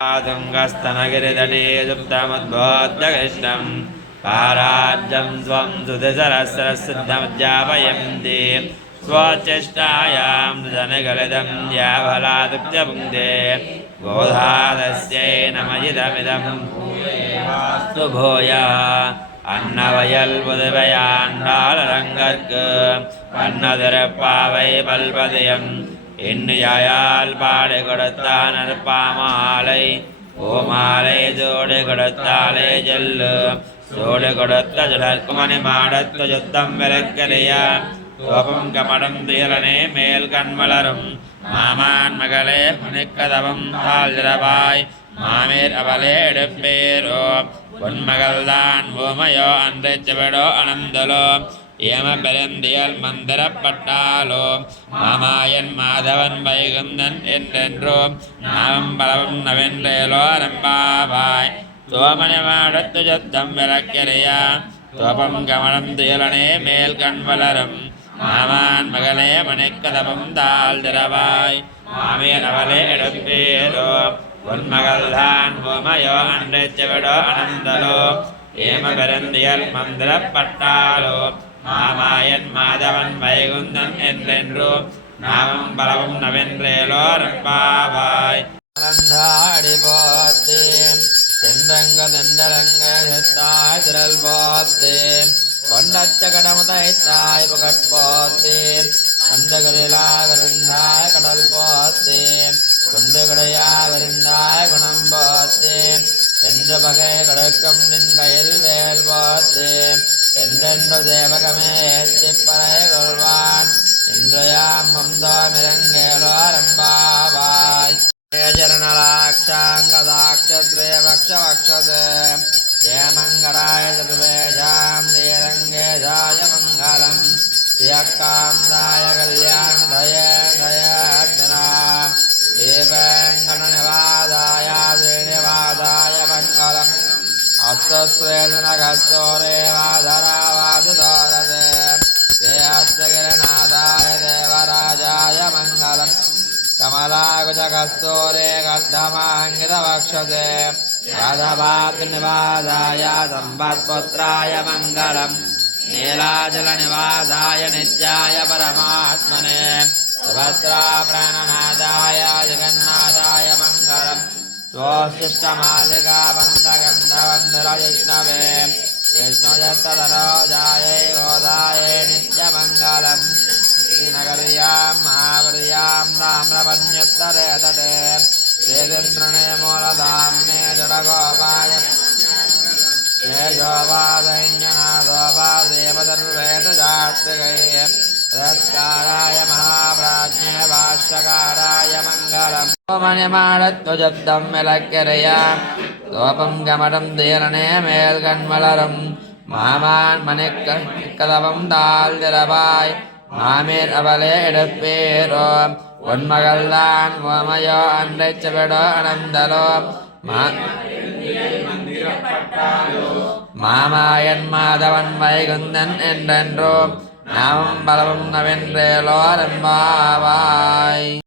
तुङ्गस्तनगिरितटे सुप्तमुद्बोध्यकृष्णं पाराज्यं स्वं सुधसरसरसिद्धमुद्यापयन्ति स्वचेष्टायां जनगलितं याफलादुप्यपुङ्क्ते गोधादस्यै नमयिदमिदं भूयेवास्तु भूयः अन्नवयल புதுவையாண்டாளரங்கற்கு அன்னதிறப்பாவை பல்பதியம் எண்ணியாயால் பாடு கொடுத்தான் நற்பாமாலை ஓமாலை ஜோடு கொடுத்தாலே ஜெல்லு சோடு கொடுத்த ஜுடற்குமணி மாடத்து சுத்தம் விளக்கலைய கோபம் கமடம் துயலனே மேல் கண்மலரும் மாமான் மகளே மணிக்கதவம் தாழ்திரவாய் மாமேர் அவளே எடுப்பேரோ பொன்மகள்தான் ஓமையோ அன்றை செவிடோ அனந்தலோ ஏம பெருந்தியல் மந்திரப்பட்டாலோ மாமாயன் மாதவன் வைகுந்தன் என்றென்றோ நாமம் பலவும் நவென்றேலோ ரம்பாவாய் தோமணி மாடத்து சுத்தம் விளக்கிறையா தோபம் கமலம் துயலனே மேல் கண் வளரும் மாமான் மகளே மணிக்கதவம் தாழ் திரவாய் மாமேர் அவளே எடுப்பேரோ பொன்மகள்தான் ஓமையோ அன்றை செவிடோ அனந்தலோ ஏம பெருந்தியல் மந்திரப்பட்டாலோ மாமாயன் மாதவன் வைகுந்தன் என்றென்றோ நாமம் பலவும் நவென்றேலோ ரம்பாவாய் அடி போத்தே தென்றங்க தெண்டரங்க எத்தாய் திரள் போத்தே கொண்டச்ச கடமுதைத்தாய் புகட்போத்தே கண்டகளிலாகருந்தாய் கடல் போத்தே கொண்டு கடையா விருந்தாய் குணம் போத்தே என்ற பகை கடக்கும் நின் கையில் வேல் போத்தே என்றென்று தேவகமே ஏற்றிப்பறை கொள்வான் இன்றையாம் முந்தோமிரங்கேலோ ரம்பாவாய் ஜரணலாட்சாங்கதாட்சத்ரே பக்ஷவக்ஷதே ஜெயமங்கராய சர்வேஷாம் ஸ்ரீரங்கேஷாய மங்களம் ஸ்ரீயக்காந்தாய கல்யாணதய தயாத்மனாம் ஏவங்கடநிவாதாய ஸ்ரீநிவாதாய மங்களம் அஸ்தஸ்வேதனகஸ்தோரேவாதராவாதுதோரதே ஸ்ரீஹஸ்தகிரிநாதாய தேவராஜாய மங்களம் கமலாகுஜகஸ்தோரே கர்தமாங்கிதவக்ஷதே யாதவாத்நிவாதாய சம்பத்புத்ராய மங்களம் நீலாச்சலநிவாசாய நித்யாய பரமாத்மனே சுபத்ரா பிராணநாதாய ஜெகநாதாய மங்களம் ஸ்வோசிஷ்டமாலிகா பந்தகந்தவந்திரவிஷ்ணவே விஷ்ணுஜத்ததரோஜாயை கோதாயை நித்யமங்கலம் ஸ்ரீநகர்யாம் மகாபரியாம் தாமிரபன்யுத்தரே தடே சேதேந்திரனே மூலதாம்னே ஜடகோபாய தேஜோபாதைஞநாதோபாதேவதர்வேதஜாத்ரிகை ரத்காராய மகாபிராஜ்ஞே பாஷ்யகாராய மங்களம் மணிமாடத்வஜப்தம் விளக்கரையா தோபம் கமடம் தீரணே மேல் கண்மலரும் மாமான் மணிக்கதவம் தாழ் திரவாய் மாமேர் அவளே எடுப்பேரோ பொன்மகள்தான் ஓமையோ அன்றை செவிடோ அனந்தலோ மாமாயன் மாதவன் வைகுந்தன் என்றென்றோ நாமம் பலவும் நவென்றேலோ ரம்பாவாய்.